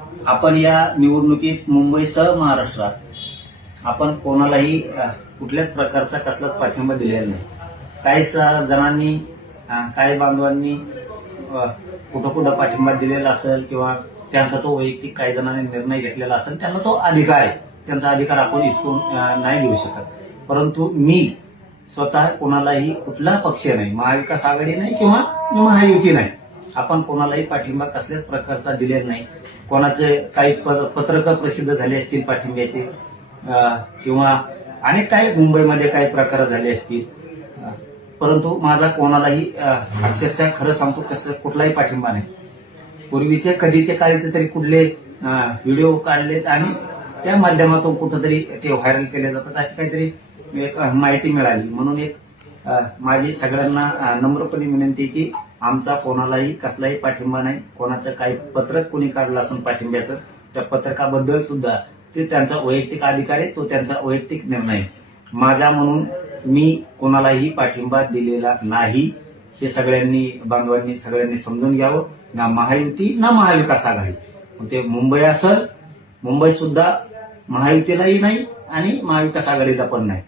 आपण या निवडणुकीत मुंबईसह महाराष्ट्रात आपण कोणालाही कुठल्याच प्रकारचा कसलाच पाठिंबा दिलेला नाही। काही जणांनी काही बांधवांनी कुठं कुठं पाठिंबा दिलेला असेल किंवा त्यांचा तो वैयक्तिक काही जणांनी निर्णय घेतलेला असेल, त्यांना तो अधिकार आहे, त्यांचा अधिकार आपण हिसकून नाही घेऊ शकत। परंतु मी स्वतः कोणालाही कुठला पक्ष नाही, महाविकास आघाडी नाही किंवा महायुती नाही, आपण कोणालाही पाठिंबा कसल्याच प्रकारचा दिलेला नाही। कोणाचे काही पत्रक प्रसिद्ध झाले असतील पाठिंब्याचे किंवा अनेक काही मुंबईमध्ये काही प्रकार झाले असतील, परंतु माझा कोणालाही अक्षरशः खरं सांगतो कसं कुठलाही पाठिंबा नाही। पूर्वीचे कधीचे काळीचे तरी कुठले व्हिडिओ काढलेत आणि त्या माध्यमातून कुठंतरी ते व्हायरल केले जातात, अशी काहीतरी एक माहिती मिळाली। म्हणून एक माझी सगळ्यांना नम्रपणे विनंती की आमचा कोणालाही कसलाही पाठिंबा नाही। कोणाचं काही पत्रक कोणी काढलं असून पाठिंब्याचं, त्या पत्रकाबद्दल सुद्धा ते त्यांचा वैयक्तिक अधिकार आहे, तो त्यांचा वैयक्तिक निर्णय आहे। माझा म्हणून मी कोणालाही पाठिंबा दिलेला नाही, हे सगळ्यांनी बांधवांनी सगळ्यांनी समजून घ्यावं। ना महायुती ना महाविकास आघाडी, ते मुंबई असेल, मुंबई सुद्धा महायुतीलाही नाही आणि महाविकास आघाडीला पण नाही,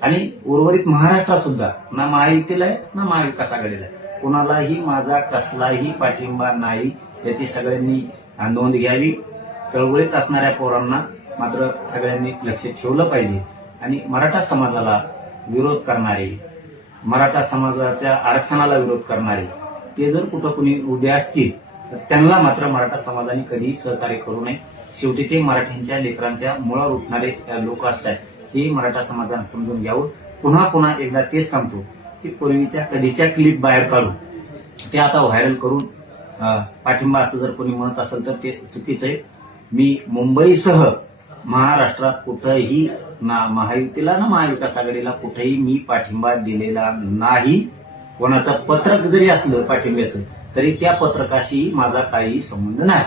आणि उर्वरित महाराष्ट्रात सुद्धा ना महायुतीला आहे ना महाविकास आघाडीला आहे। कोणालाही माझा कसलाही पाठिंबा नाही, याची सगळ्यांनी नोंद घ्यावी। चळवळीत असणाऱ्या पोरांना मात्र सगळ्यांनी लक्ष ठेवलं पाहिजे, आणि मराठा समाजाला विरोध करणारे, मराठा समाजाच्या आरक्षणाला विरोध करणारे ते जर कुठं कुणी उभे असतील तर त्यांना मात्र मराठा समाजाने कधीही सहकार्य करू नये। शेवटी ते मराठ्यांच्या लेकरांच्या मुळावर उठणारे लोक असतात, हे मराठा समाजाने समजून घ्यावं। पुन्हा पुन्हा एकदा तेच सांगतो की पूर्वीच्या कधीच्या क्लिप बाहेर काढून ते आता व्हायरल करून पाठिंबा असं जर कोणी म्हणत असेल तर ते चुकीचं आहे। मी मुंबईसह महाराष्ट्रात कुठंही ना महायुतीला ना महाविकास आघाडीला कुठेही मी पाठिंबा दिलेला नाही। कोणाचं पत्रक जरी असलं पाठिंब्याचं तरी त्या पत्रकाशी माझा काही संबंध नाही।